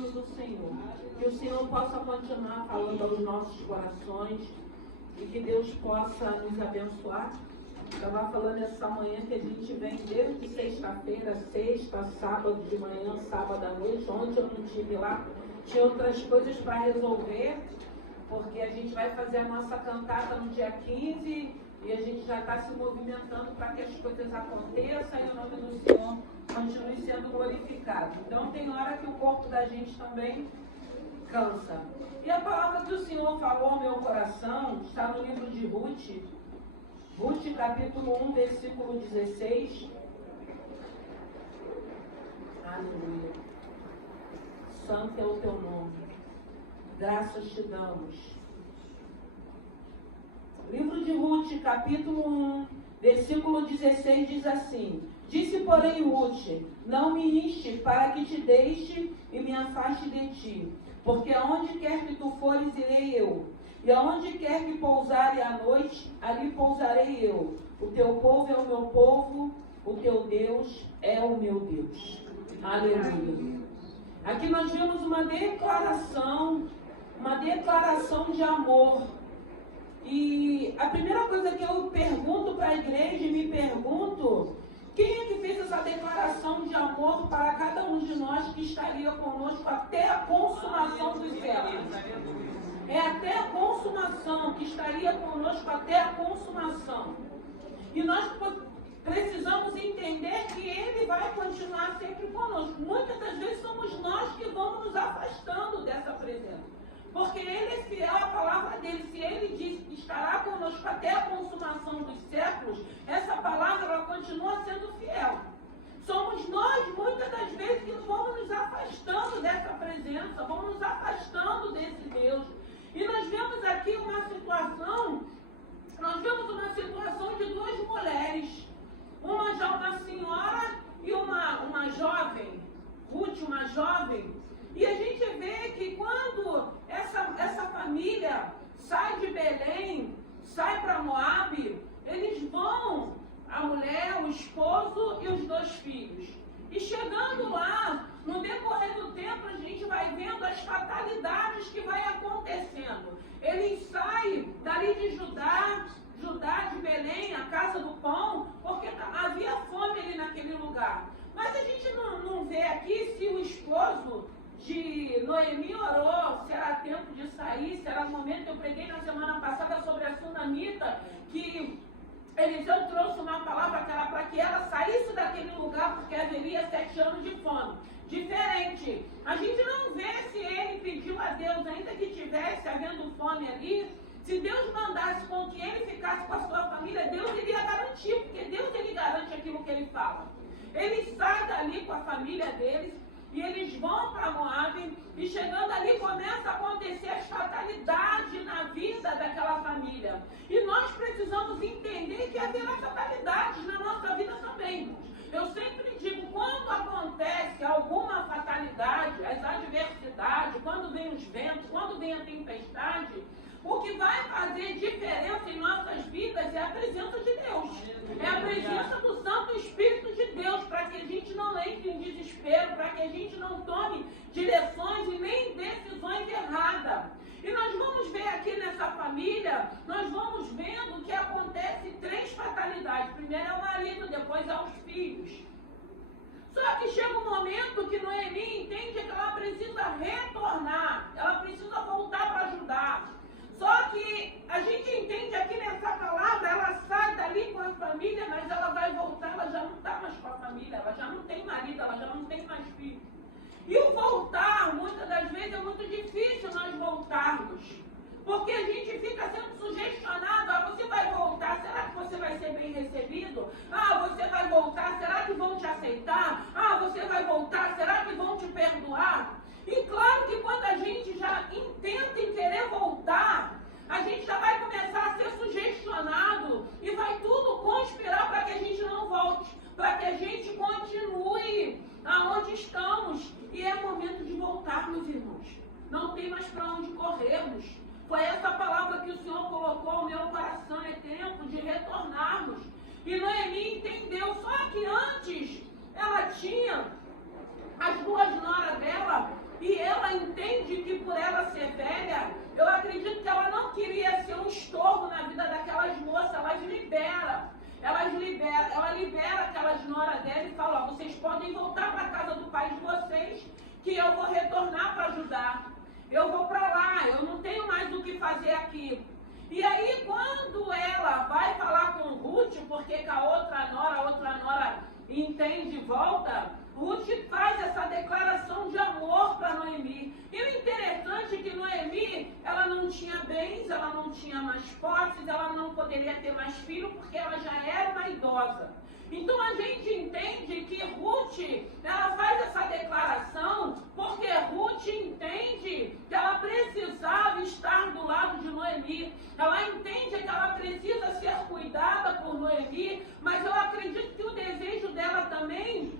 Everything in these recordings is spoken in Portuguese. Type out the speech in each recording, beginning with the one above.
nome do Senhor. Que o Senhor possa continuar falando aos nossos corações e que Deus possa nos abençoar. Estava falando essa manhã que a gente vem desde sexta-feira, sexta, sábado de manhã, sábado à noite. Ontem eu não estive lá, tinha outras coisas para resolver, porque a gente vai fazer a nossa cantata no dia 15 e a gente já está se movimentando para que as coisas aconteçam e o nome do Senhor continue sendo glorificado. Então tem hora que o corpo da gente também cansa. E a palavra que o Senhor falou ao meu coração está no livro de Ruth, Ruth capítulo 1, versículo 16. Aleluia. Santo é o teu nome. Graças te damos. Livro de Ruth, capítulo 1, versículo 16 diz assim: Disse, porém, Ruth: Não me inste para que te deixe e me afaste de ti, porque aonde quer que tu fores, irei eu, e aonde quer que pousare a noite, ali pousarei eu. O teu povo é o meu povo, o teu Deus é o meu Deus. Aleluia. Aqui nós vemos uma declaração de amor. E a primeira coisa que eu pergunto para a igreja, me pergunto, quem é que fez essa declaração de amor para cada um de nós que estaria conosco até a consumação dos séculos? É até a consumação, que estaria conosco até a consumação. E nós precisamos entender que Ele vai continuar sempre conosco. Muitas das vezes somos nós que vamos nos afastando dessa presença. Porque Ele é fiel à palavra dele. Se Ele diz que estará conosco até a consumação dos séculos, essa palavra ela continua sendo fiel. Somos nós, muitas das vezes, que vamos nos afastando dessa presença, vamos nos afastando desse Deus. E nós vemos aqui uma situação de duas mulheres. Uma já uma senhora e uma jovem, Ruth, uma jovem. E a gente vê que quando essa família sai de Belém, sai para Moabe, eles vão, a mulher, o esposo e os 2 filhos. E chegando lá, no decorrer do tempo, a gente vai vendo as fatalidades que vai acontecendo. Eles saem dali de Judá de Belém, a casa do pão, porque havia fome ali naquele lugar. Mas a gente não vê aqui se o esposo de Noemi orou, se era tempo de sair, se era o momento. Eu preguei na semana passada sobre a sunamita, que Eliseu trouxe uma palavra para que ela saísse daquele lugar, porque haveria 7 anos de fome. Diferente, a gente não vê se ele pediu a Deus, ainda que tivesse havendo fome ali, se Deus mandasse com que ele ficasse com a sua família, Deus iria garantir, porque Deus ele garante aquilo que ele fala. Eles saem dali com a família deles, e eles vão para Moabe, e chegando ali começa a acontecer as fatalidades na vida daquela família. E nós precisamos entender que haverá fatalidades na nossa vida também. Eu sempre digo, quando acontece alguma fatalidade, as adversidades, quando vem os ventos, quando vem a tempestade, o que vai fazer diferença em nossas vidas é a presença de Deus. É a presença do Santo Espírito de Deus, para que a gente não entre em desespero, para que a gente não tome direções e nem decisões erradas. E nós vamos ver aqui nessa família, nós vamos vendo que acontece 3 fatalidades. Primeiro é o marido, depois é os filhos. Só que chega um momento que Noemi entende que ela precisa retornar, ela precisa voltar para ajudar. Só que a gente entende aqui nessa palavra, ela sai dali com a família, mas ela vai voltar, ela já não está mais com a família, ela já não tem marido, ela já não tem mais filho. E o voltar, muitas das vezes, é muito difícil nós voltarmos. Porque a gente fica sendo sugestionado, você vai voltar, será que você vai ser bem recebido? Você vai voltar, será que vão te aceitar? Você vai voltar, será que vão te perdoar? E claro que quando a gente já intenta em querer voltar, a gente já vai começar a ser sugestionado e vai tudo conspirar para que a gente não volte, para que a gente continue aonde estamos. E é momento de voltarmos, irmãos. Não tem mais para onde corrermos. Foi essa palavra que o Senhor colocou no meu coração, é tempo de retornarmos. E Noemi entendeu, só que antes ela tinha as 2 noras dela, e ela podem voltar para a casa do pai de vocês, que eu vou retornar para ajudar. Eu vou para lá, eu não tenho mais o que fazer aqui. E aí, quando ela vai falar com Ruth, porque que a outra nora entende e volta, Ruth faz essa declaração de amor para Noemi. E o interessante é que Noemi, ela não tinha bens, ela não tinha mais posses, ela não poderia ter mais filho, porque ela já era uma idosa. Então a gente entende que Ruth, ela faz essa declaração porque Ruth entende que ela precisava estar do lado de Noemi. Ela entende que ela precisa ser cuidada por Noemi, mas eu acredito que o desejo dela também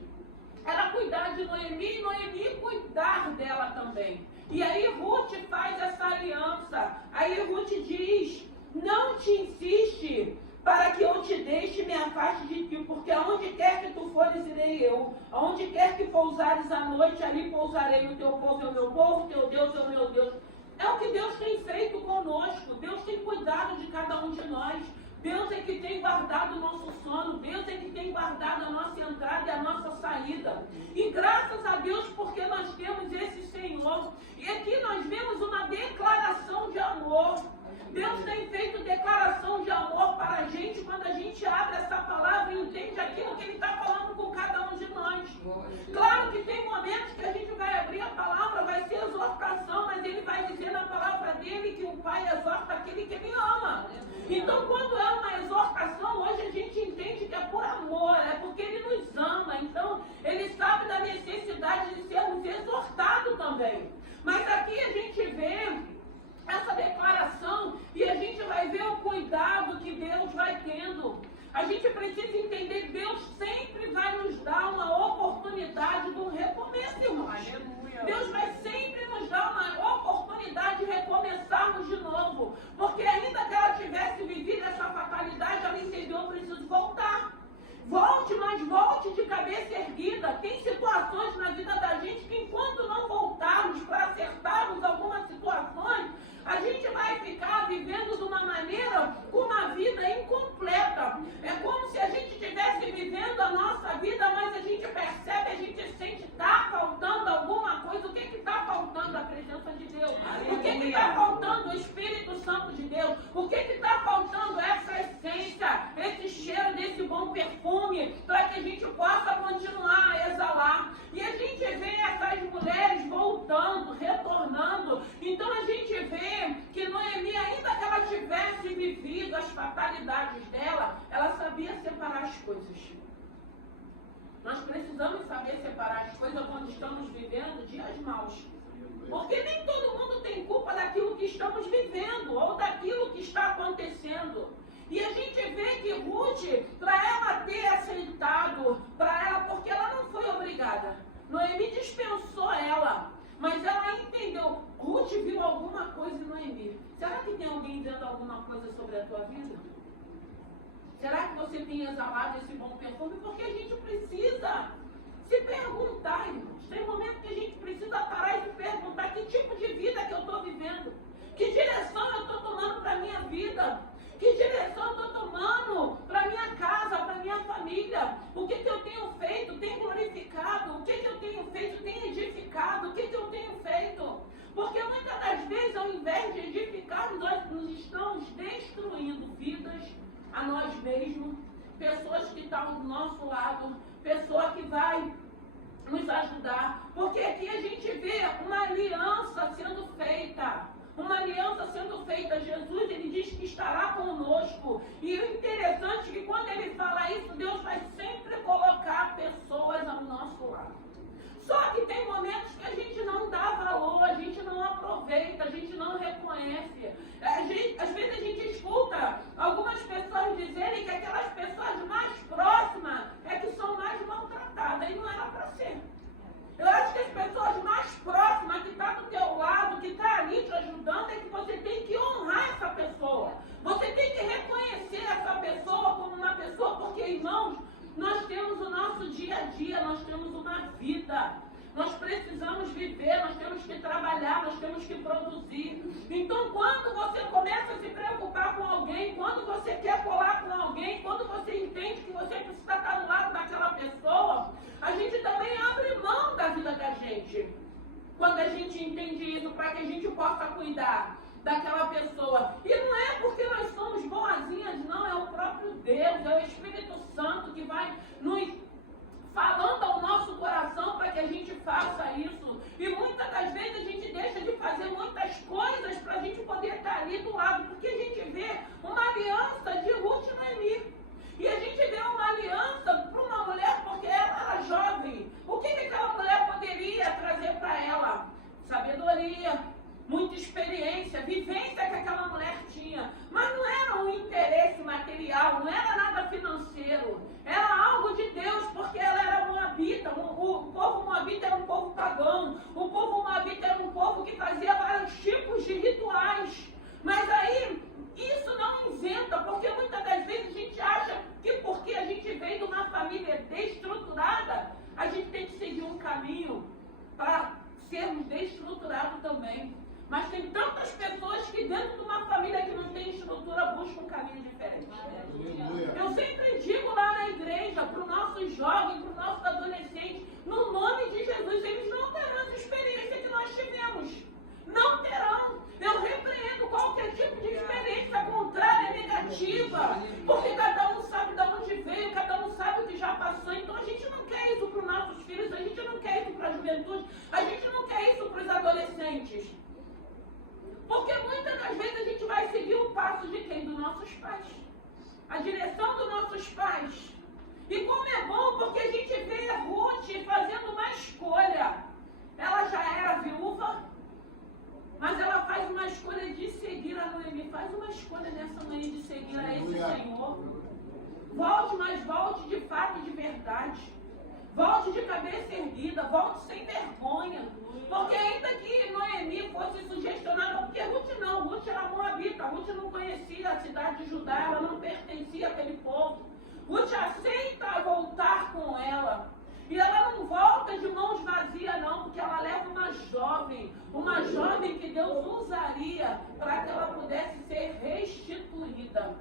era cuidar de Noemi e Noemi cuidar dela também. E aí Ruth faz essa aliança. Aí Ruth diz: não te insiste para que eu te deixe e me afaste de ti, porque aonde quer que tu fores, irei eu. Aonde quer que pousares à noite, ali pousarei. O teu povo é o meu povo, o teu Deus é o meu Deus. É o que Deus tem feito conosco. Deus tem cuidado de cada um de nós. Deus é que tem guardado o nosso sono. Deus é que tem guardado a nossa entrada e a nossa saída. E graças a Deus, porque nós temos esse Senhor. E aqui nós vemos uma declaração de amor. Deus tem feito declaração de amor para a gente quando a gente abre essa palavra e entende aquilo que Ele está falando com cada um de nós. Claro que tem momentos que a gente vai abrir a palavra, vai ser exortação, mas Ele vai dizer na palavra dele que o Pai exorta aquele que Ele ama. Então, quando é uma exortação, hoje a gente entende que é por amor, é porque Ele nos ama. Então, Ele sabe da necessidade de sermos exortados também. Mas aqui a gente vê essa declaração e a gente vai ver o cuidado que Deus vai tendo. A gente precisa entender que Deus sempre vai nos dar uma oportunidade de um recomeço, irmãos. Aleluia. Deus vai sempre nos dar uma oportunidade de recomeçarmos de novo. Porque ainda que ela tivesse vivido essa fatalidade, ela entendeu: eu preciso voltar. Volte, mas volte de cabeça erguida. Tem situações na vida da gente que enquanto não voltarmos para acertarmos algumas situações, a gente vai ficar vivendo de uma maneira, com uma vida incompleta. É como se a gente estivesse vivendo a nossa vida, mas a gente percebe, a gente sente que está faltando alguma coisa. O que está faltando? A presença de Deus. O que está faltando? O Espírito Santo de Deus. O que está faltando? Essa essência, esse cheiro desse bom perfume, para que a gente possa continuar a exalar. E a gente vê essas mulheres voltando, retornando. Então a gente vê que Noemi, ainda que ela tivesse vivido as fatalidades dela, ela sabia separar as coisas. Nós precisamos saber separar as coisas quando estamos vivendo dias maus. Porque nem todo mundo tem culpa daquilo que estamos vivendo ou daquilo que está acontecendo. E a gente vê que Ruth, para ela ter aceitado, para ela, porque ela não foi obrigada. Noemi dispensou ela, mas ela entendeu. Ruth viu alguma coisa em Noemi. Será que tem alguém vendo alguma coisa sobre a tua vida? Será que você tem exalado esse bom perfume? Porque a gente precisa se perguntar, irmãos. Tem momento que a gente precisa parar e se perguntar: que tipo de vida que eu estou vivendo? Que direção eu estou tomando para a minha vida? Que direção eu estou tomando para a minha casa, para a minha família? O que eu tenho feito? Tem glorificado? O que eu tenho feito? Tem edificado? O que eu tenho feito? Porque muitas das vezes, ao invés de edificarmos, nós nos estamos destruindo vidas a nós mesmos, pessoas que estão do nosso lado, pessoa que vai nos ajudar. Porque aqui a gente vê uma aliança sendo feita. Uma aliança sendo feita. Jesus, ele diz que estará conosco. E o interessante é que quando ele fala isso, Deus vai sempre colocar pessoas ao nosso lado. Só que tem momentos que a gente não dá valor, a gente não aproveita, a gente não reconhece. Às vezes a gente escuta algumas pessoas dizerem que aquelas pessoas mais próximas é que são mais maltratadas. E não era para ser. Eu acho que as pessoas mais próximas, que estão do teu lado, que estão ali te ajudando, é que você tem que honrar essa pessoa. Você tem que reconhecer essa pessoa como uma pessoa, porque, irmãos, nós temos o nosso dia a dia, nós temos uma vida. Nós precisamos viver, nós temos que trabalhar, nós temos que produzir. Então, quando você começa a se preocupar com alguém, quando você quer colar com alguém, quando você entende que você precisa estar do lado daquela pessoa, a a gente também abre mão da vida da gente. Quando a gente entende isso, para que a gente possa cuidar daquela pessoa. E não é porque nós somos boazinhas, não, é o próprio Deus, é o Espírito Santo que vai nos falando ao nosso coração para que a gente faça isso. E muitas das vezes a gente deixa de fazer muitas coisas para a gente poder estar ali do lado, porque a gente vê uma aliança de Ruth e Noemi. E a gente vê uma aliança para uma mulher porque ela era jovem. O que aquela mulher poderia trazer para ela? Sabedoria, muita experiência, vivência que aquela mulher tinha. Mas não era um interesse material, não era nada financeiro. Era algo de Deus, porque ela era moabita. O povo moabita era um povo pagão. O povo moabita era um povo que fazia vários tipos de rituais. Mas aí, isso não isenta, porque muitas das vezes a gente acha que porque a gente vem de uma família desestruturada, a gente tem que seguir um caminho para sermos desestruturados também. Mas tem tantas pessoas que dentro de uma família que não tem estrutura buscam um caminho diferente. Eu sempre digo lá na igreja, para os nossos jovens, para os nossos adolescentes, no nome de Jesus, eles não terão essa experiência que nós tivemos. Não terão. Eu repreendo qualquer tipo de experiência contrária, negativa, porque cada um sabe de onde veio, cada um sabe o que já passou. Então a gente não quer isso para os nossos filhos, a gente não quer isso para a juventude, a gente não quer isso para os adolescentes. Porque muitas das vezes a gente vai seguir o passo de quem? Dos nossos pais. A direção dos nossos pais. E como é bom, porque a gente vê a Ruth fazendo uma escolha. Ela já era viúva, mas ela faz uma escolha de seguir a Noemi. Faz uma escolha nessa manhã de seguir a esse Senhor. Volte, mas volte de fato e de verdade. Volte de cabeça erguida, volte sem vergonha. Porque ainda que Noemi fosse sugestionada, porque Ruth não, Ruth era moabita, Ruth não conhecia a cidade de Judá, ela não pertencia àquele povo. Ruth aceita voltar com ela. E ela não volta de mãos vazias não, porque ela leva uma jovem que Deus usaria para que ela pudesse ser restituída.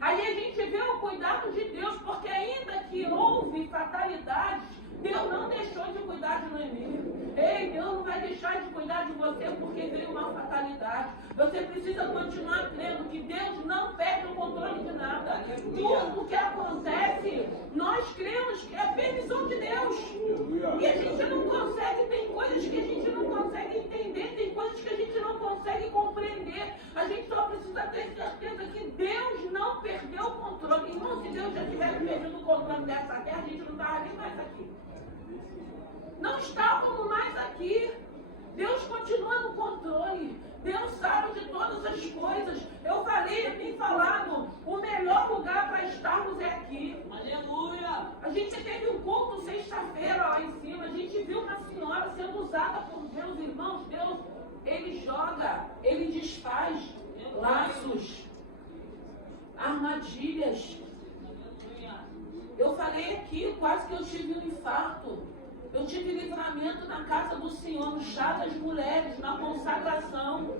Aí a gente vê o cuidado de Deus, porque ainda que houve fatalidades, Deus não deixou de cuidar de Noemi. Ei, Deus não vai deixar de cuidar de você porque veio uma fatalidade. Você precisa continuar crendo que Deus não perde o controle de nada. Tudo o que acontece, nós cremos que é a permissão de Deus. E a gente não consegue, tem coisas que a gente não consegue entender, tem coisas que a gente não consegue compreender. A gente só precisa ter certeza que Deus não perdeu o controle. Irmão, se Deus já tivesse perdido o controle dessa terra, a gente não estava nem mais aqui. Não estávamos mais aqui. Deus continua no controle. Deus sabe de todas as coisas. Eu falei, eu tenho falado, o melhor lugar para estarmos é aqui. Aleluia! A gente teve um culto sexta-feira lá em cima. A gente viu uma senhora sendo usada por Deus, irmãos. Deus, Ele joga, Ele desfaz laços, armadilhas. Eu falei aqui, quase que eu tive um infarto. Eu tive livramento na casa do Senhor, no chá das mulheres, na consagração.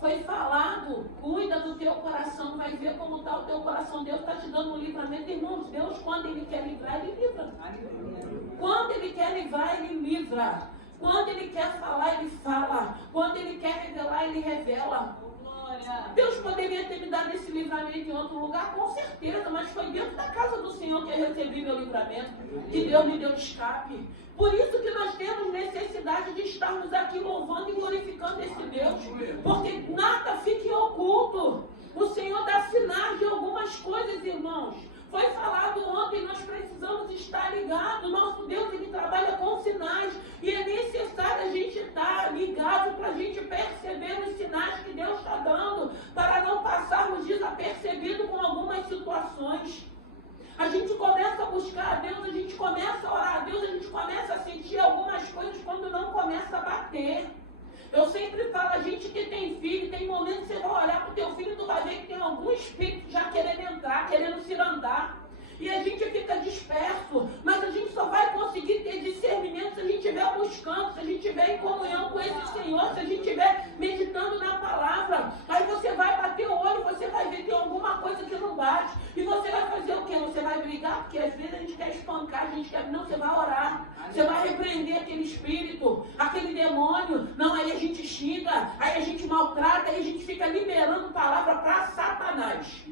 Foi falado, cuida do teu coração, vai ver como está o teu coração. Deus está te dando um livramento. Irmãos, Deus, quando Ele quer livrar, Ele livra. Quando Ele quer livrar, Ele livra. Quando Ele quer falar, Ele fala. Quando Ele quer revelar, Ele revela. Deus poderia ter me dado esse livramento em outro lugar, com certeza, mas foi dentro da casa do Senhor que eu recebi meu livramento, que Deus me deu escape. Por isso que nós temos necessidade de estarmos aqui louvando e glorificando esse Deus, porque nada fique oculto. O Senhor dá sinais de algumas coisas, irmãos. Foi falado ontem, nós precisamos estar ligados. Nosso Deus, Ele trabalha com sinais. E é necessário a gente estar ligado para a gente perceber os sinais que Deus está dando, para não passarmos desapercebidos com algumas situações. A gente começa a buscar a Deus, a gente começa a orar a Deus, a gente começa a sentir algumas coisas quando não começa a bater. Eu sempre falo, a gente que tem filho, tem momentos que você vai olhar para o teu filho e tu vai ver que tem algum espírito já querendo entrar, querendo se andar. E a gente fica disperso, mas a gente só vai conseguir ter discernimento se a gente estiver buscando, se a gente estiver em comunhão com esse Senhor, se a gente estiver meditando na palavra. Aí você vai bater o olho, você vai ver que tem alguma coisa que não bate. E você vai fazer o quê? Você vai brigar, porque às vezes a gente quer quer espancar, a gente quer... Não, você vai orar. Você vai repreender aquele espírito, aquele demônio. Não, aí a gente xinga, aí a gente maltrata, aí a gente fica liberando palavra para Satanás.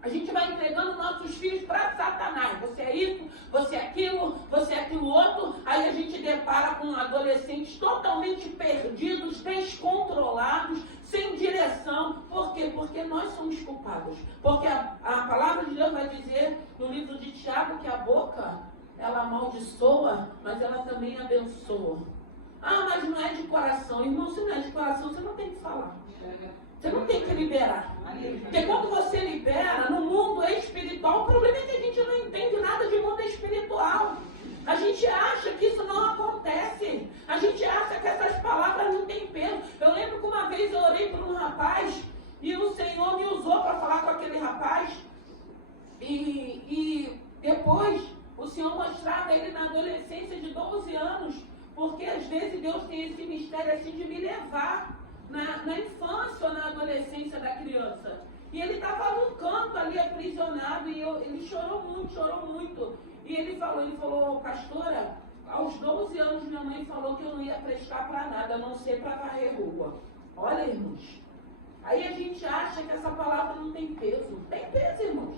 A gente vai entregando nossos filhos para Satanás. Você é isso, você é aquilo outro. Aí a gente depara com adolescentes totalmente perdidos, descontrolados, sem direção. Por quê? Porque nós somos culpados. Porque a palavra de Deus vai dizer no livro de Tiago que a boca, ela amaldiçoa, mas ela também abençoa. Ah, mas não é de coração. Irmão, se não é de coração, você não tem que falar. Você não tem que liberar. Porque quando você libera no mundo espiritual, o problema é que a gente não entende nada de mundo espiritual. A gente acha que isso não acontece. A gente acha que essas palavras não têm peso. Eu lembro que uma vez eu orei por um rapaz e o Senhor me usou para falar com aquele rapaz. E depois o Senhor mostrava ele na adolescência de 12 anos. Porque às vezes Deus tem esse mistério assim de me levar na infância ou na adolescência da criança. E ele estava num canto ali aprisionado e ele chorou muito. E ele falou, pastora, aos 12 anos minha mãe falou que eu não ia prestar para nada, a não ser para varrer rua. Olha, irmãos, aí a gente acha que essa palavra não tem peso. Tem peso, irmãos.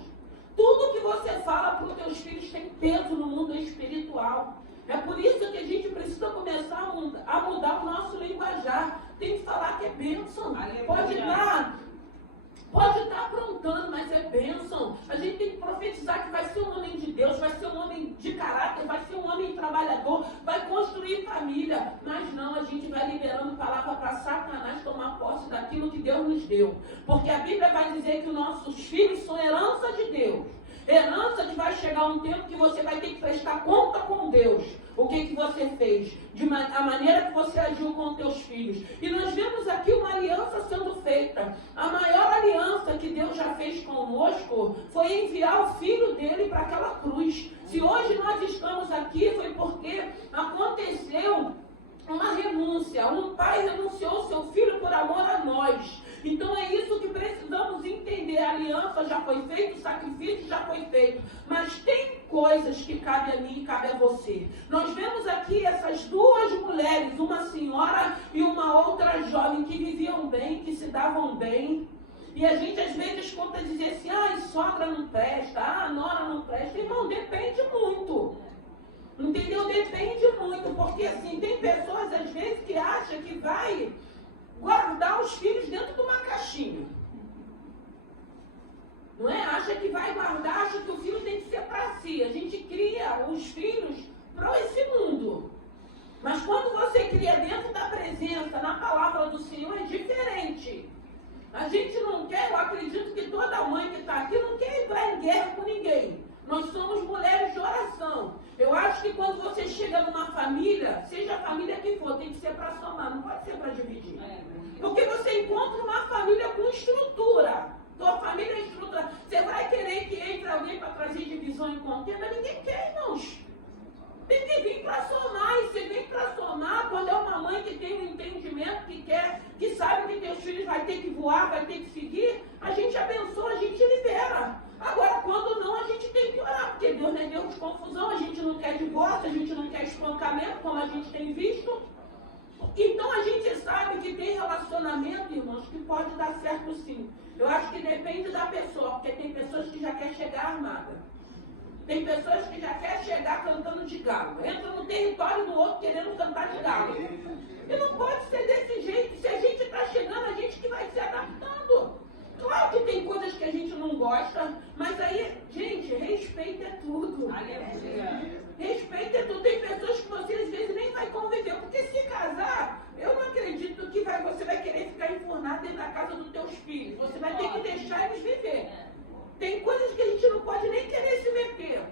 Tudo que você fala para os teus filhos tem peso no mundo espiritual. É por isso que a gente precisa começar a mudar o nosso linguajar. Tem que falar que é bênção. Pode estar aprontando, mas é bênção. A gente tem que profetizar que vai ser um homem de Deus, vai ser um homem de caráter, vai ser um homem trabalhador, vai construir família. Mas não, a gente vai liberando palavra para Satanás tomar posse daquilo que Deus nos deu. Porque a Bíblia vai dizer que os nossos filhos são herança de Deus. Herança que vai chegar um tempo que você vai ter que prestar conta com Deus. O que você fez, a maneira que você agiu com teus filhos. E nós vemos aqui uma aliança sendo feita. A maior aliança que Deus já fez conosco foi enviar o filho dele para aquela cruz. Se hoje nós estamos aqui foi porque aconteceu uma renúncia. Um pai renunciou ao seu filho por amor a nós. Então é isso que precisamos entender. A aliança já foi feita, o sacrifício já foi feito. Mas tem coisas que cabe a mim e cabe a você. Nós vemos aqui essas duas mulheres, uma senhora e uma outra jovem, que viviam bem, que se davam bem. E a gente às vezes escuta dizer assim, sogra não presta, nora não presta. Irmão, depende muito. Entendeu? Depende muito. Porque assim, tem pessoas às vezes que acham que vai guardar os filhos dentro de uma caixinha. Não é? Acha que vai guardar, acha que o filho tem que ser para si. A gente cria os filhos para esse mundo. Mas quando você cria dentro da presença, na palavra do Senhor, é diferente. A gente não quer, eu acredito que toda mãe que está aqui não quer entrar em guerra com ninguém. Nós somos mulheres de oração. Eu acho que quando você chega numa família, seja a família que for, tem que ser para somar, não pode ser para dividir. Porque você encontra uma família com estrutura. Tua família é estrutura. Você vai querer que entre alguém para trazer divisão e contenda? Ninguém quer, irmãos. Tem que vir para somar. E você vem para somar quando é uma mãe que tem um entendimento, que quer, que sabe que teus filhos vai ter que voar, vai ter que seguir. A gente abençoa, a gente libera. Agora, quando não, a gente tem que orar. Porque Deus não é Deus de confusão. A gente não quer divórcio, a gente não quer espancamento, como a gente tem visto. Então a gente sabe que tem relacionamento, irmãos, que pode dar certo sim. Eu acho que depende da pessoa, porque tem pessoas que já querem chegar armada. Tem pessoas que já querem chegar cantando de galo. Entra no território do outro querendo cantar de galo. E não pode ser desse jeito. Se a gente está chegando, a gente que vai se adaptando. Claro que tem coisas que a gente não gosta, mas aí, gente, respeito é tudo. Respeito é tudo. Tem pessoas que você às vezes nem vai conviver, porque se casar, eu não acredito que você vai querer ficar enfurnado dentro da casa dos teus filhos. Você vai ter que deixar eles viver. Tem coisas que a gente não pode nem querer se meter.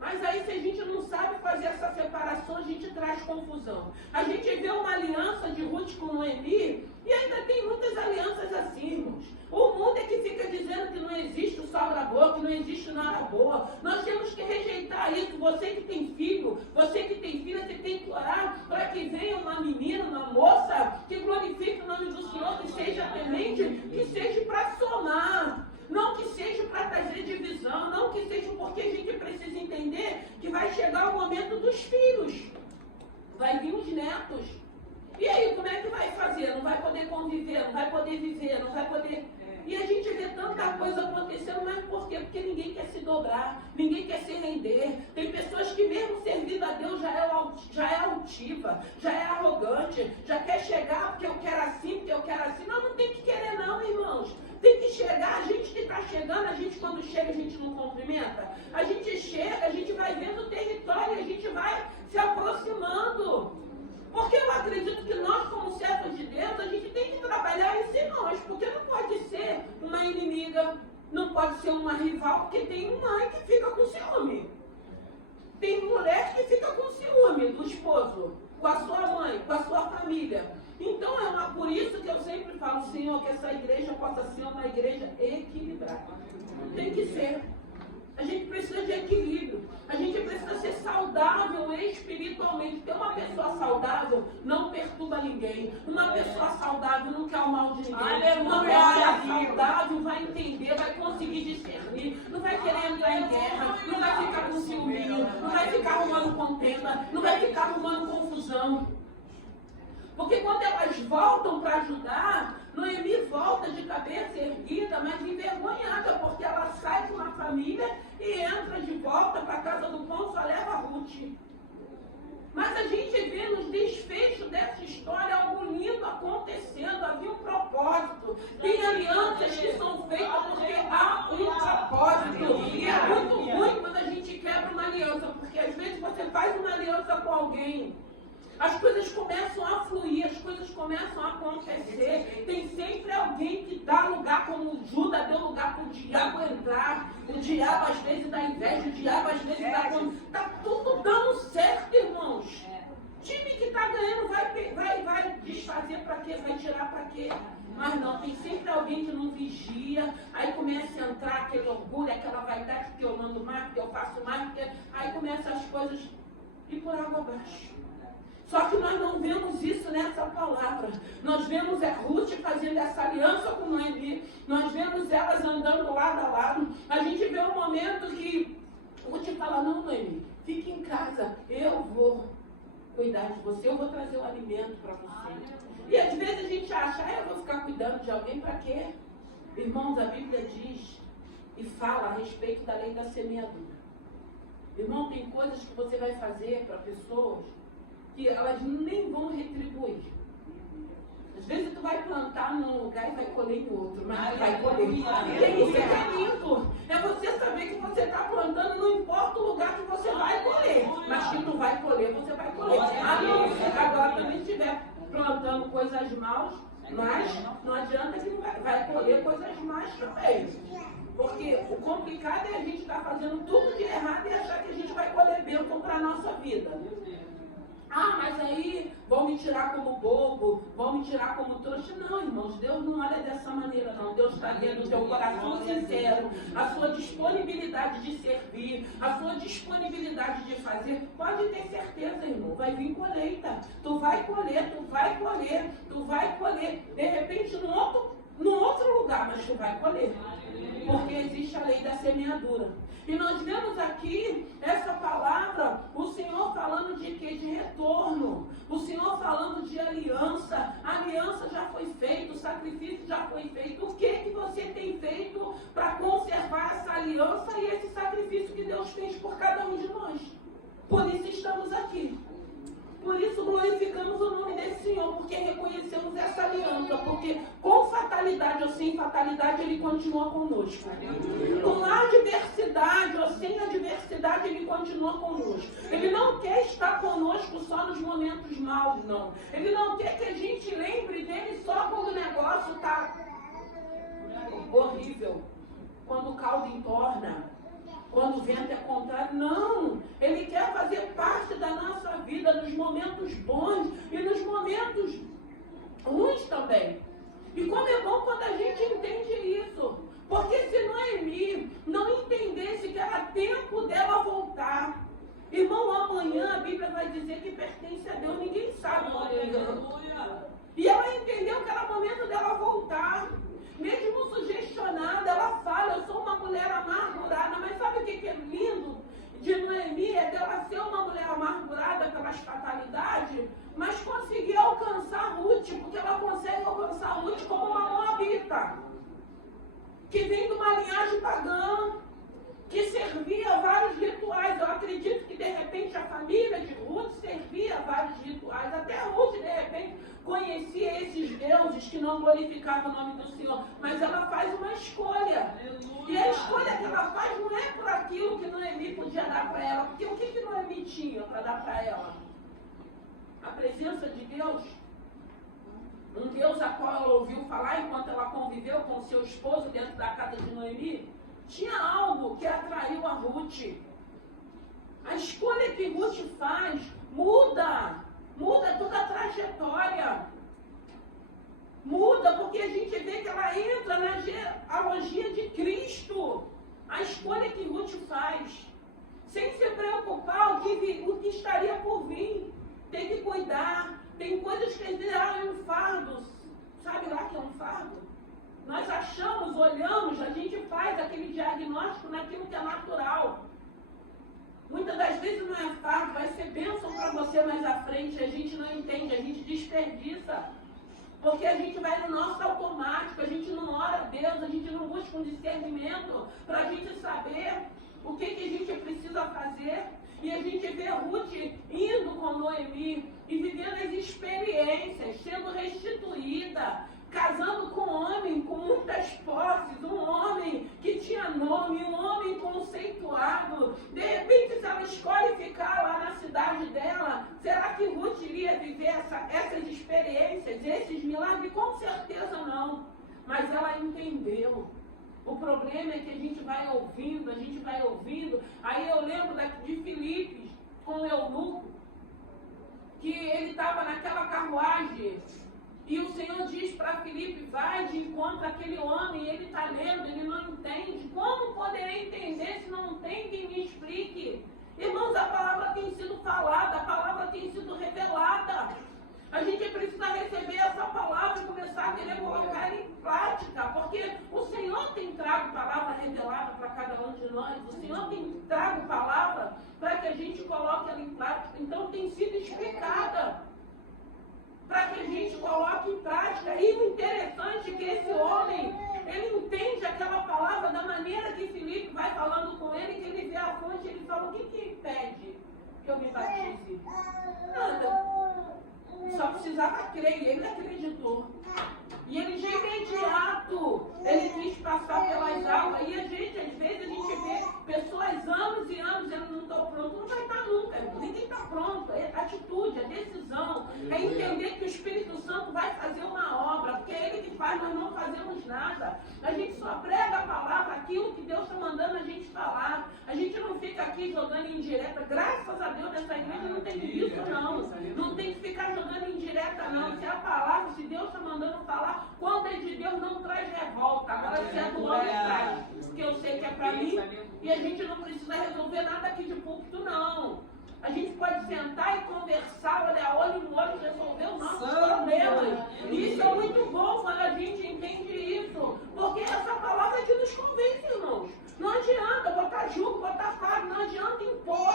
Mas aí se a gente não sabe fazer essa separação, a gente traz confusão. A gente vê uma aliança de Ruth com Noemi e ainda tem muitas alianças assim, irmãos. O mundo é que fica dizendo que não existe sogra boa, que não existe nada boa. Nós temos que rejeitar isso. Você que tem filho, você que tem filha, você tem que orar para que venha uma menina, uma moça, que glorifique o nome do Senhor, que seja temente, que seja para somar. Não que seja para trazer divisão, não que seja porque a gente precisa entender que vai chegar o momento dos filhos. Vai vir os netos. E aí, como é que vai fazer? Não vai poder conviver, não vai poder viver, não vai poder... E a gente vê tanta coisa acontecendo, mas por quê? Porque ninguém quer se dobrar, ninguém quer se render. Tem pessoas que mesmo servindo a Deus já é altiva, já é arrogante, já quer chegar porque eu quero assim, porque eu quero assim. Não tem que querer não, irmãos. Tem que chegar, a gente que está chegando, a gente quando chega a gente não cumprimenta. A gente chega, a gente vai vendo o território, a gente vai se aproximando. Porque eu acredito que nós, como servos de Deus, a gente tem que trabalhar isso em nós. Porque não pode ser uma inimiga, não pode ser uma rival, porque tem mãe que fica com ciúme. Tem mulher que fica com ciúme do esposo, com a sua mãe, com a sua família. Então por isso que eu sempre falo, Senhor, que essa igreja possa ser uma igreja equilibrada. Tem que ser. A gente precisa de equilíbrio. A gente precisa ser saudável espiritualmente. Ter uma pessoa saudável não perturba ninguém. Uma pessoa saudável não quer o mal de ninguém. Uma pessoa saudável vai entender, vai conseguir discernir. Não vai querer entrar em guerra. Não vai ficar com ciúminho. Não vai ficar arrumando contenda. Não vai ficar arrumando confusão. Porque quando elas voltam para ajudar, Noemi volta de cabeça erguida, mas envergonhada, porque ela sai de uma família e entra de volta para a casa do pão, só leva Ruth. Mas a gente vê nos desfechos dessa história algo lindo acontecendo, havia um propósito. Tem alianças que são feitas porque há um propósito. E é muito ruim quando a gente quebra uma aliança, porque às vezes você faz uma aliança com alguém, as coisas começam a fluir, as coisas começam a acontecer. Tem sempre alguém que dá lugar, como Judas deu lugar para o diabo entrar. O diabo às vezes dá inveja, o diabo às vezes dá... Está tudo dando certo, irmãos. Time que está ganhando vai desfazer para quê? Vai tirar para quê? Mas não, tem sempre alguém que não vigia. Aí começa a entrar aquele orgulho, aquela vaidade, que eu mando mais, porque eu faço mais, porque... Aí começam as coisas ir por água abaixo. Só que nós não vemos isso nessa palavra. Nós vemos a Ruth fazendo essa aliança com Noemi. Nós vemos elas andando lado a lado. A gente vê um momento que Ruth fala, não, Noemi, fique em casa. Eu vou cuidar de você. Eu vou trazer o alimento para você. E às vezes a gente acha, eu vou ficar cuidando de alguém para quê? Irmãos, a Bíblia diz e fala a respeito da lei da semeadura. Irmão, tem coisas que você vai fazer para pessoas que elas nem vão retribuir. Às vezes tu vai plantar num lugar e vai colher em outro, mas tu vai colher. E isso é lindo. É você saber que você está plantando, não importa o lugar que você vai colher, mas que tu vai colher, você vai colher. Ah, não, agora também estiver plantando coisas maus, mas não adianta que vai colher coisas más também. Porque o complicado é a gente estar fazendo tudo de errado e achar que a gente vai colher bênção para a nossa vida. Ah, mas aí vão me tirar como bobo, vão me tirar como trouxa. Não, irmãos, Deus não olha dessa maneira, não. Deus está vendo o teu coração sincero, a sua disponibilidade de servir, a sua disponibilidade de fazer. Pode ter certeza, irmão, vai vir colheita. Tu vai colher, tu vai colher, tu vai colher. De repente, num outro lugar, mas tu vai colher. Porque existe a lei da semeadura. E nós vemos aqui essa palavra, o Senhor falando de quê? De retorno. O Senhor falando de aliança. A aliança já foi feita, o sacrifício já foi feito. O que você tem feito para conservar essa aliança e esse sacrifício que Deus fez por cada um de nós? Por isso estamos aqui. Por isso glorificamos o nome desse Senhor, porque reconhecemos essa aliança, porque com fatalidade ou sem fatalidade, Ele continua conosco. Com adversidade ou sem adversidade, Ele continua conosco. Ele não quer estar conosco só nos momentos maus, não. Ele não quer que a gente lembre dele só quando o negócio está horrível, quando o caldo entorna, quando o vento é contrário. Não, Ele quer fazer parte da nossa vida nos momentos bons e nos momentos ruins também. E como é bom quando a gente entende isso. Porque se Noemi não entendesse que era tempo dela voltar, irmão, amanhã a Bíblia vai dizer que pertence a Deus, ninguém sabe amanhã. E ela entendeu que era momento dela voltar. Mesmo sugestionada, ela fala, eu sou uma Noemi é dela ser uma mulher amargurada pelas fatalidades, mas conseguir alcançar Ruth, porque ela consegue alcançar Ruth como uma moabita, que vem de uma linhagem pagã, que servia a vários rituais. Eu acredito que, de repente, a família de Ruth servia a vários rituais. Até Ruth, de repente, conhecia esses deuses que não glorificavam o nome do Senhor. Mas ela faz uma escolha. Aleluia. E a escolha que ela faz não é por aquilo que Noemi podia dar para ela. Porque o que Noemi tinha para dar para ela? A presença de Deus. Um Deus a qual ela ouviu falar enquanto ela conviveu com seu esposo dentro da casa de Noemi. Tinha algo que atraiu a Ruth. A escolha que Ruth faz muda toda a trajetória. Muda porque a gente vê que ela entra na genealogia de Cristo. A escolha que Ruth faz, sem se preocupar o que estaria por vir. Tem que cuidar. Tem coisas que dizem, é um fardo. Sabe lá que é um fardo? Nós achamos, olhamos, a gente faz aquele diagnóstico naquilo que é natural. Muitas das vezes não é fardo, vai ser bênção para você mais à frente. A gente não entende, a gente desperdiça. Porque a gente vai no nosso automático, a gente não ora a Deus, a gente não busca um discernimento para a gente saber o que a gente precisa fazer. E a gente vê Ruth indo com Noemi e vivendo as experiências, sendo restituída, casando com um homem com muitas posses, um homem que tinha nome, um homem conceituado. De repente, se ela escolhe ficar lá na cidade dela, será que Ruth iria viver essas experiências, esses milagres? Com certeza não. Mas ela entendeu. O problema é que a gente vai ouvindo. Aí eu lembro de Filipe com o eunuco, que ele estava naquela carruagem. E o Senhor diz para Filipe, vai de encontro àquele homem, ele está lendo, ele não entende. Como poderei entender se não tem quem me explique? Irmãos, a palavra tem sido falada, a palavra tem sido revelada. A gente precisa receber essa palavra e começar a querer colocar em prática, porque o Senhor tem trago palavra revelada para cada um de nós. O Senhor tem trago palavra para que a gente coloque ela em prática. Então tem sido explicada para que a gente coloque em prática. E o interessante é que esse homem, ele entende aquela palavra da maneira que Filipe vai falando com ele, que ele vê a fonte, ele fala, o que impede que eu me batize? Nada. Só precisava crer, e ele acreditou. E ele de imediato, ele quis passar pelas águas. E a gente, às vezes, a gente vê pessoas anos e anos, eu não estou pronto, não vai estar nunca. Ninguém está pronto. É atitude, é decisão. É entender que o Espírito Santo vai fazer uma obra, porque é ele que faz, nós não fazemos nada. A gente só prega a palavra, aquilo que Deus está mandando a gente falar. A gente não fica aqui jogando indireta. Graças a Deus, nessa igreja não tem isso, não. Não tem que ficar jogando indireta, não. Se é a palavra, se Deus está mandando falar, quando é de Deus, não traz revolta. Agora, se é do homem, traz. Porque eu sei que é para mim. E a gente não precisa resolver nada aqui de púlpito, não. A gente pode sentar e conversar, olhar olho no olho, resolver os nossos problemas. E isso é muito bom quando a gente entende isso. Porque essa palavra é que nos convence, irmãos. Não adianta botar jugo, botar fardo, não adianta impor.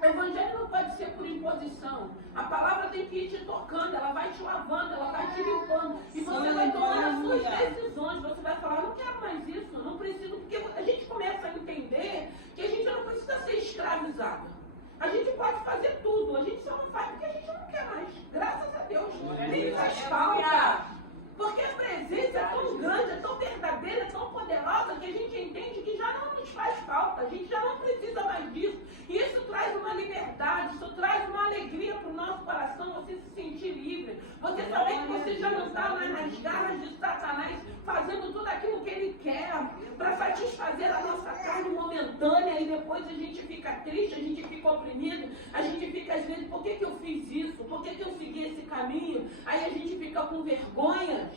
O evangelho não pode ser por imposição. A palavra tem que ir te tocando, ela vai te lavando, ela vai te limpando. E você vai tomando as suas decisões. Você vai falar, não quero mais isso, não preciso. Porque a gente começa a entender que a gente não precisa ser escravizado. A gente pode fazer tudo, a gente só não faz porque a gente não quer mais. Graças a Deus. Nem faz falta. Porque a presença é tão grande, é tão verdadeira, é tão poderosa, que a gente entende que já não nos faz falta, a gente já não precisa mais disso. E isso traz uma liberdade, isso traz uma alegria para o nosso coração, você se sentir livre. Você saber que você já não está nas garras de Satanás, fazendo tudo aquilo que ele quer, para satisfazer a nossa carne momentânea, e depois a gente fica triste, a gente fica oprimido, a gente fica às vezes, por que eu fiz isso? Por que eu segui esse caminho? Aí a gente fica com vergonha.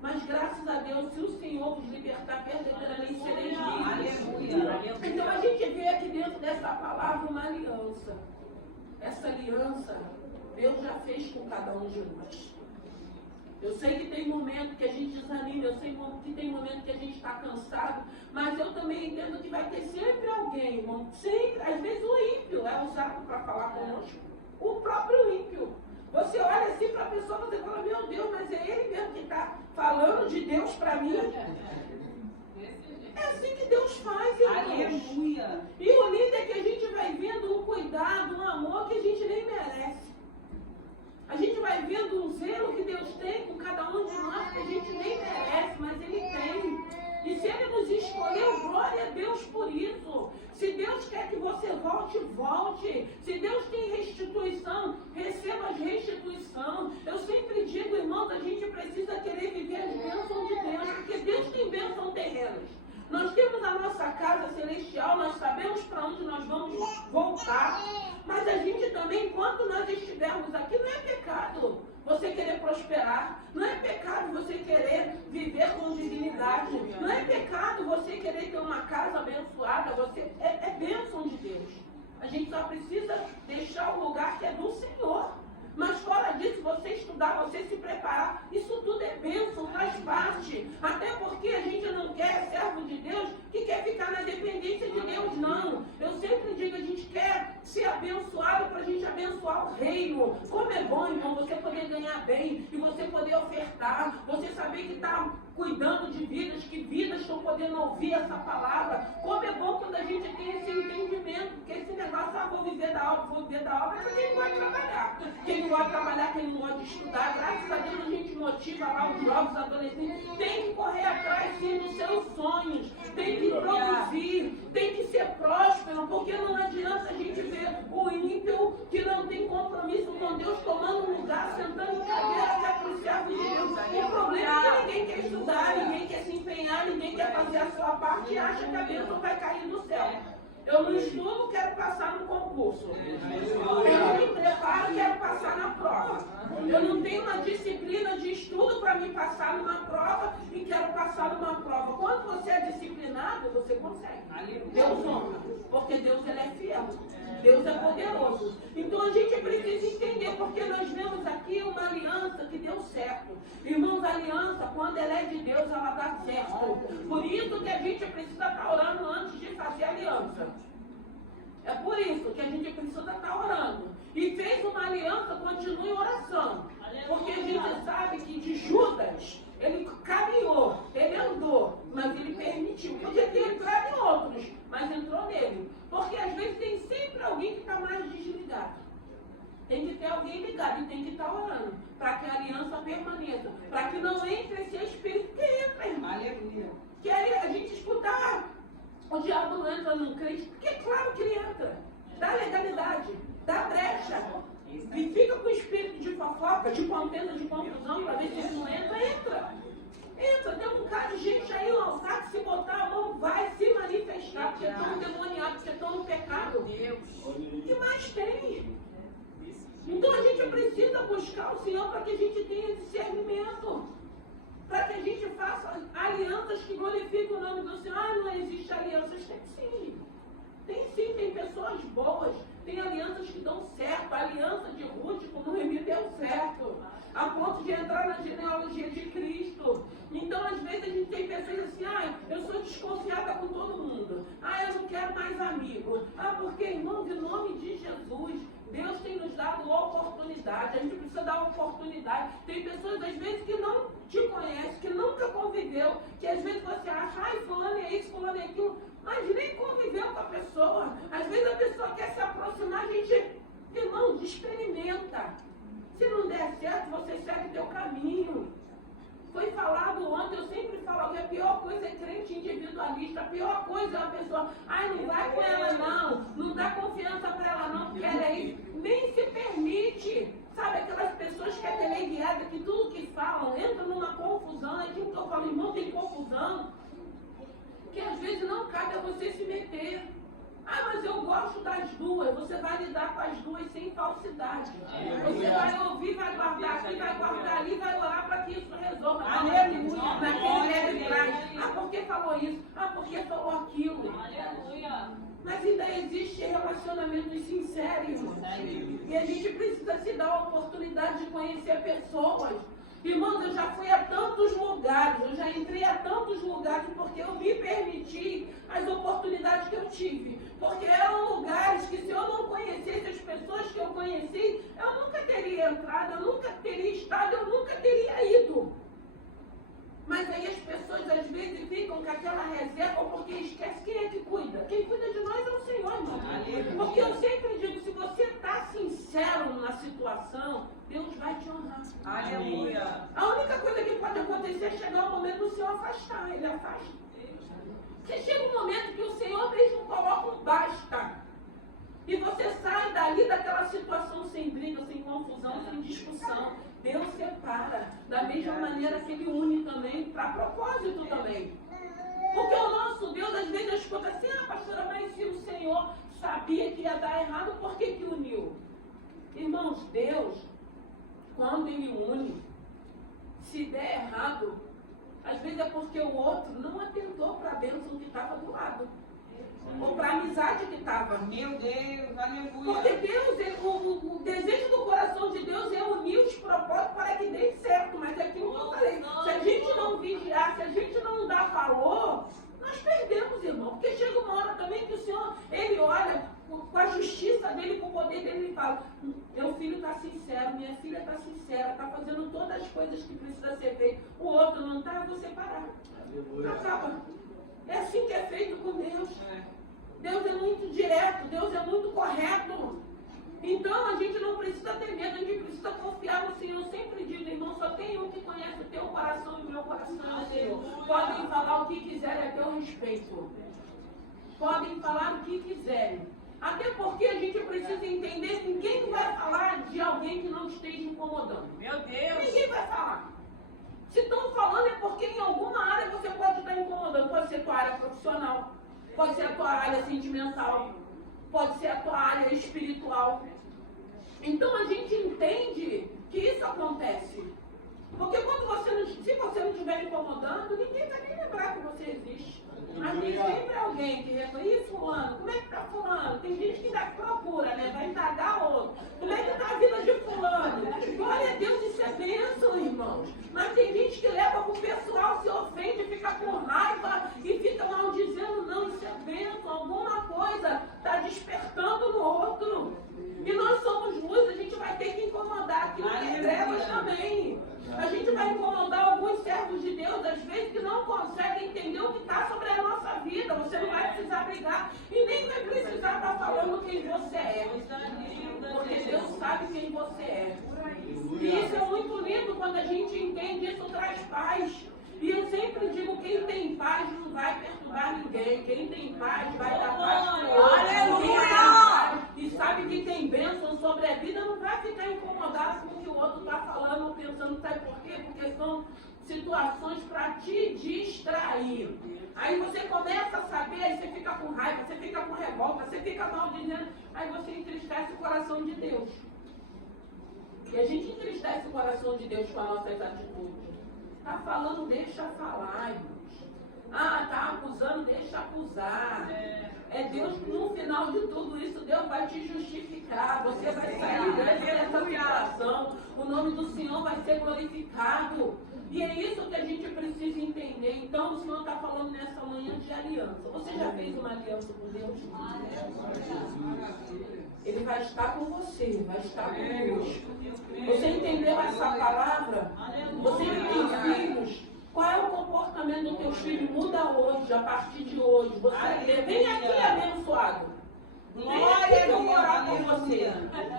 Mas graças a Deus, se o Senhor vos libertar verdadeiramente, sereis livres. Então a gente vê aqui dentro dessa palavra uma aliança. Essa aliança Deus já fez com cada um de nós. Eu sei que tem momento que a gente desanima, eu sei que tem momento que a gente está cansado, mas eu também entendo que vai ter sempre alguém, irmão. Sempre, às vezes o ímpio é usado para falar conosco. O próprio ímpio. Você olha assim para a pessoa e você fala, meu Deus, mas é ele mesmo que está falando de Deus para mim. É assim que Deus faz, irmãos. Aleluia. E o lindo é que a gente vai vendo um cuidado, um amor que a gente nem merece. A gente vai vendo um zelo que Deus tem com cada um de nós que a gente nem merece, mas Ele tem. E se Ele nos escolheu, glória a Deus por isso. Se Deus quer que você volte, volte. Se Deus tem restituição, receba as restituição. Eu sempre digo, irmãos, a gente precisa querer viver as bênçãos de Deus, porque Deus tem bênçãos terrenas. Nós temos a nossa casa celestial, nós sabemos para onde nós vamos voltar. Mas a gente também, enquanto nós estivermos aqui, não é pecado você querer prosperar. Não é pecado você querer viver com dignidade. Não é pecado você querer ter uma casa abençoada. É bênção de Deus. A gente só precisa deixar o lugar que é do Senhor. Mas fora disso, você estudar, você se preparar, isso tudo é bênção, faz parte. Até porque a gente não quer servo de Deus que quer ficar na dependência de Deus, não. Eu sempre digo, a gente quer ser abençoado para a gente abençoar o reino. Como é bom, irmão, você poder ganhar bem e você poder ofertar, você saber que está cuidando de vidas, que vidas estão podendo ouvir essa palavra. Como é bom quando a gente tem esse entendimento, porque esse negócio, vou viver da obra, mas quem vai trabalhar? Quem não vai trabalhar, quem não pode estudar, graças a Deus a gente motiva lá os jovens, adolescentes, tem que correr atrás sim dos seus sonhos, tem que produzir, tem que ser próspero, porque não adianta a gente ver o ímpio que não tem compromisso com Deus, tomando um lugar, sentando em cadeira até para os servos de Deus. O problema é que ninguém quer estudar, ninguém quer se empenhar, ninguém quer fazer a sua parte e acha que a bênção vai cair do céu. Eu não estudo, quero passar no concurso. Eu não me preparo, quero passar na prova. Eu não tenho uma disciplina de estudo para me passar numa prova e quero passar numa prova. Quando você é disciplinado, você consegue. Deus honra, porque Deus ele é fiel. Deus é poderoso. Então a gente precisa entender, porque nós vemos aqui uma aliança que deu certo. Irmãos, a aliança, quando ela é de Deus, ela dá certo. Por isso que a gente precisa estar orando antes de fazer aliança. É por isso que a gente precisa estar orando. E fez uma aliança, continue em oração. Porque a gente sabe que de Judas, ele caminhou, ele andou, mas ele permitiu. Podia ter entrado em outros, mas entrou nele. Porque às vezes tem sempre alguém que está mais desligado. Tem que ter alguém ligado e tem que estar orando, para que a aliança permaneça. Para que não entre esse espírito que entra, irmão. Aleluia. Que aí a gente escutar. O diabo não entra num crente, porque é claro que ele entra. Dá legalidade, dá brecha. E fica com o espírito de fofoca, de contenda, de confusão, para ver se ele não entra, entra. Entra, tem um bocado de gente aí, ó, sabe, se botar a mão, vai se manifestar, porque estão demoniados, porque estão no pecado. O que mais tem? Então a gente precisa buscar o Senhor para que a gente tenha discernimento. Para que a gente faça alianças que glorificam o nome do Senhor. Ah, não existe alianças? Tem sim. Tem sim, tem pessoas boas. Tem alianças que dão certo. A aliança de Ruth com Noemi deu certo. A ponto de entrar na genealogia de Cristo. Então, às vezes, a gente tem pessoas assim, eu sou desconfiada com todo mundo. Eu não quero mais amigo. Porque, irmãos, em nome de Jesus, Deus tem nos dado oportunidade. A gente precisa dar oportunidade. Tem pessoas, às vezes, que não te conhecem, que nunca conviveu, que às vezes você acha, fulano é isso, fulano é aquilo, mas nem conviveu com a pessoa. Às vezes a pessoa quer se aproximar, a gente, irmãos, experimenta. Se não der certo, você segue teu caminho. Foi falado ontem, eu sempre falo que a pior coisa é crente individualista. A pior coisa é a pessoa, não vai com ela não dá confiança para ela não, porque ela é isso. Nem se permite. Sabe aquelas pessoas que é teleguiada, que tudo que falam entra numa confusão. É aquilo que eu falo, irmão, tem confusão. Que às vezes não cabe a você se meter. Mas eu gosto das duas. Você vai lidar com as duas sem falsidade. Você vai ouvir, vai guardar aqui, vai guardar ali, vai orar para que isso resolva. Naquele leve traz. Por que falou isso? Porque falou aquilo. Mas ainda existe relacionamentos sinceros, irmãos. E a gente precisa se dar a oportunidade de conhecer pessoas. Irmãos, eu já fui a tantos lugares, eu já entrei a tantos lugares porque eu me permiti as oportunidades que eu tive. Porque eram lugares que se eu não conhecesse as pessoas que eu conheci, eu nunca teria entrado, eu nunca teria estado, eu nunca teria ido. Mas aí as pessoas às vezes ficam com aquela reserva porque esquece quem é que cuida. Quem cuida de nós é o Senhor, irmão. Porque eu sempre digo, se você está sincero na situação, Deus vai te honrar. Aleluia. A única coisa que pode acontecer é chegar o momento do Senhor afastar. Ele afasta. Se chega um momento que o Senhor mesmo coloca um basta. E você sai dali daquela situação sem briga, sem confusão, sem discussão. Deus separa. Da mesma maneira que Ele une também, para propósito também. Porque o nosso Deus, às vezes, escuta assim, pastora, mas se o Senhor sabia que ia dar errado, por que uniu? Irmãos, Deus, quando Ele une, se der errado, às vezes é porque o outro não atentou para a bênção que estava do lado. Ou para a amizade que estava. Meu Deus, aleluia. Porque Deus, o desejo do coração de Deus é unir os propósitos para que dê certo. Mas é aquilo que eu falei. Se a gente não vigiar, se a gente não dar valor, nós perdemos, irmão. Porque chega uma hora também que o Senhor, Ele olha com a justiça dEle, com o poder dEle, Ele fala, meu filho está sincero, minha filha está sincera, está fazendo todas as coisas que precisa ser feito. O outro não está, eu vou separar. Acaba. É assim que é feito com Deus. Deus é muito direto, Deus é muito correto. Então a gente não precisa ter medo, a gente precisa confiar no Senhor. Eu sempre digo, irmão, só tem um que conhece o teu coração e o meu coração é o Senhor. Podem falar o que quiserem a teu respeito. Podem falar o que quiserem. Até porque a gente precisa entender que ninguém vai falar de alguém que não esteja incomodando. Meu Deus. Ninguém vai falar. Se estão falando é porque em alguma área você pode estar incomodando. Pode ser tua área profissional, pode ser a tua área sentimental, pode ser a tua área espiritual. Então a gente entende que isso acontece. Porque quando se você não estiver incomodando, ninguém vai nem lembrar que você existe. Mas tem sempre alguém que reclama, e fulano, como é que está fulano? Tem gente que ainda procura, né? Vai indagar outro. Como é que está a vida de fulano? Glória a Deus, isso é bênção, irmãos. Mas tem gente que leva para o pessoal, se ofende, fica com raiva e fica maldizendo. Não, isso é bênção. Alguma coisa está despertando no outro. E nós somos luz, a gente vai ter que incomodar aquilo que é trevas também. A gente vai incomodar alguns servos de Deus, às vezes, que não conseguem entender o que está sobre a nossa vida. Você não vai precisar brigar e nem vai precisar estar falando quem você é. Porque Deus sabe quem você é. E isso é muito lindo quando a gente entende, isso traz paz. E eu sempre digo, quem tem paz não vai perturbar ninguém. Quem tem paz vai dar paz para o outro. Aleluia! E sabe que tem bênção sobre a vida, não vai ficar incomodado com o que o outro está falando ou pensando, sabe por quê? Porque são situações para te distrair. Aí você começa a saber, aí você fica com raiva, você fica com revolta, você fica maldizendo, aí você entristece o coração de Deus. E a gente entristece o coração de Deus com as nossas atitudes. Está falando, deixa falar, irmãos. Está acusando, deixa acusar. É Deus que no final de tudo isso, Deus vai te justificar. Você vai sair dessa situação. O nome do Senhor vai ser glorificado. E é isso que a gente precisa entender. Então o Senhor está falando nessa manhã de aliança. Você já fez uma aliança com Deus? Ele vai estar com você, vai estar conosco. Você entendeu essa palavra? Você que tem filhos? Qual é o comportamento do teu filho? Muda hoje, a partir de hoje. Você vem aqui abençoado. Vem aqui que eu vou orar com você.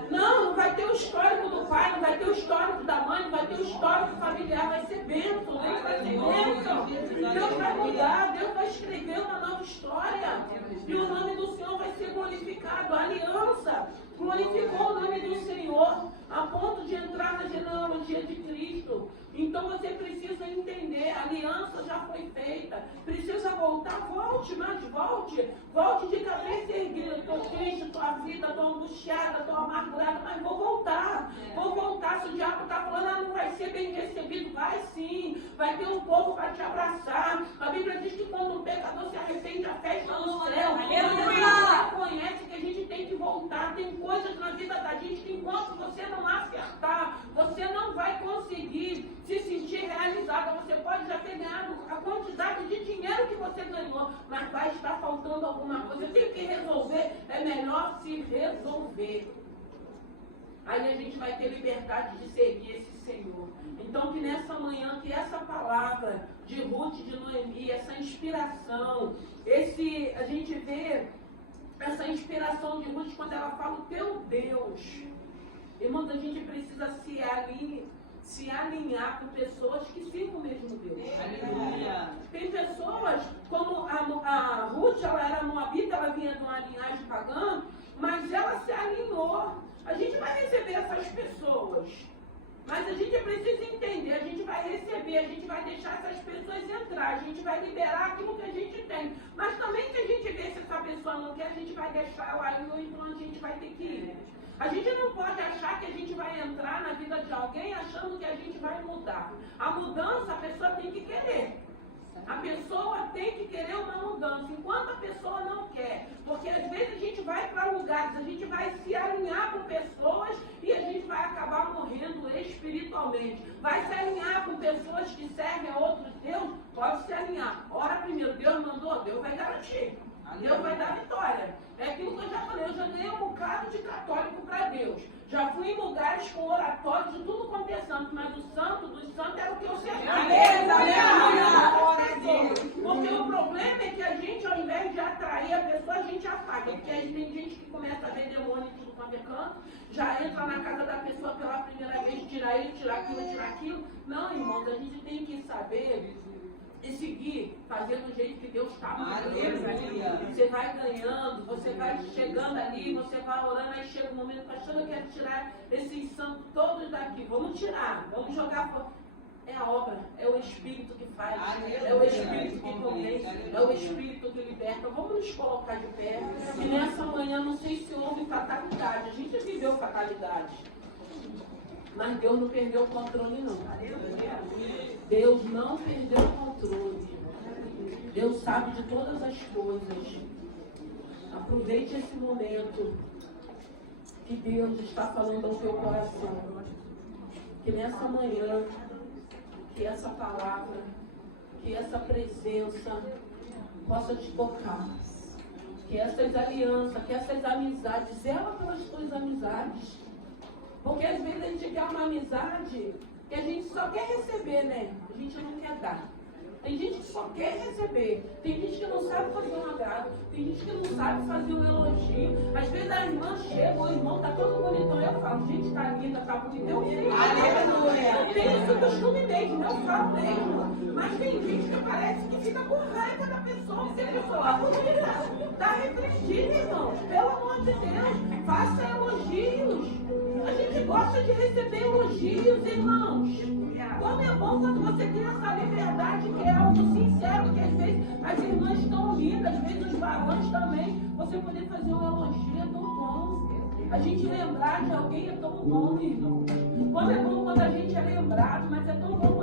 Não vai ter o histórico do pai, não vai ter o histórico da mãe, não vai ter o histórico familiar, vai ser bênção, Deus vai ser bênção. Deus vai mudar, Deus vai escrever uma nova história. E o nome do Senhor vai ser glorificado. A aliança glorificou o nome do Senhor a ponto de entrar na genealogia de Cristo. Então você precisa entender, a aliança já foi feita, precisa voltar, volte, mas volte de cabeça erguida. Estou triste, estou aflita, estou angustiada, estou amargurada, mas vou voltar. Se o diabo está falando, não vai ser bem recebido, vai sim, vai ter um povo para te abraçar. A Bíblia diz que quando um pecador se arrepende, a festa no céu. Aleluia! Conhece que a gente tem que voltar, tem coisas na vida da gente que enquanto você não acertar, você não vai conseguir se você pode já ter ganhado a quantidade de dinheiro que você ganhou, mas vai estar faltando alguma coisa. Tem que resolver, é melhor se resolver. Aí a gente vai ter liberdade de seguir esse Senhor. Então que nessa manhã, que essa palavra de Ruth, de Noemi, essa inspiração, a gente vê essa inspiração de Ruth quando ela fala o teu Deus. Irmãos, a gente precisa se alinhar com pessoas que sirvam o mesmo Deus. Aleluia. Tem pessoas, como a Ruth, ela era moabita, ela vinha de uma linhagem pagã, mas ela se alinhou. A gente vai receber essas pessoas, mas a gente precisa entender, a gente vai receber, a gente vai deixar essas pessoas entrar, a gente vai liberar aquilo que a gente tem. Mas também se a gente vê se essa pessoa não quer, a gente vai deixar ela aí, ou então a gente vai ter que ir. A gente não pode achar que a gente vai entrar na vida de alguém achando que a gente vai mudar. A mudança, a pessoa tem que querer. A pessoa tem que querer uma mudança, enquanto a pessoa não quer. Porque às vezes a gente vai para lugares, a gente vai se alinhar com pessoas e a gente vai acabar morrendo espiritualmente. Vai se alinhar com pessoas que servem a outros deuses, pode se alinhar. Ora primeiro, Deus mandou, Deus vai garantir. Deus vai dar vitória. É aquilo que eu já falei, eu já ganhei um bocado de católico para Deus. Já fui em lugares com oratórios de tudo quanto é santo, mas o santo dos santos era o que eu servia. Porque o problema é que a gente, ao invés de atrair a pessoa, a gente apaga. Porque aí tem gente que começa a ver demônio em tudo quanto é canto, já entra na casa da pessoa pela primeira vez, tira isso, tira aquilo. Não, irmãos, a gente tem que saber e seguir, fazer do jeito que Deus está mandando. Você vai ganhando, você vai chegando ali, você vai orando, aí chega um momento, pastor, eu quero tirar esses santos todos daqui. Vamos tirar, vamos jogar fora. É a obra, é o Espírito que faz, é o Espírito que convence, é o Espírito que liberta. Vamos nos colocar de pé. E nessa manhã, não sei se houve fatalidade, a gente viveu fatalidade. Mas Deus não perdeu o controle, não. Deus não perdeu o controle. Deus sabe de todas as coisas. Aproveite esse momento que Deus está falando ao teu coração. Que nessa manhã, que essa palavra, que essa presença possa te tocar. Que essas alianças, que essas amizades, zela pelas tuas amizades. Porque às vezes a gente quer uma amizade que a gente só quer receber, né? A gente não quer dar. Tem gente que só quer receber. Tem gente que não sabe fazer um agrado. Tem gente que não sabe fazer um elogio. Às vezes a irmã chega, o irmão tá todo bonitão. Eu falo, gente, tá linda, tá bonita. Eu sei. Eu tenho esse costume mesmo, eu falo mesmo. Mas tem gente que parece que fica com raiva da pessoa. Se a pessoa bonita, tá repreendida, irmãos. Pelo amor de Deus, faça elogios. A gente gosta de receber elogios, irmãos. Como é bom quando você tem essa liberdade, que é algo sincero, que às vezes as irmãs estão lindas, às vezes os varões também. Você poder fazer um elogio é tão bom. A gente lembrar de alguém é tão bom, irmão. Como é bom quando a gente é lembrado, mas é tão bom quando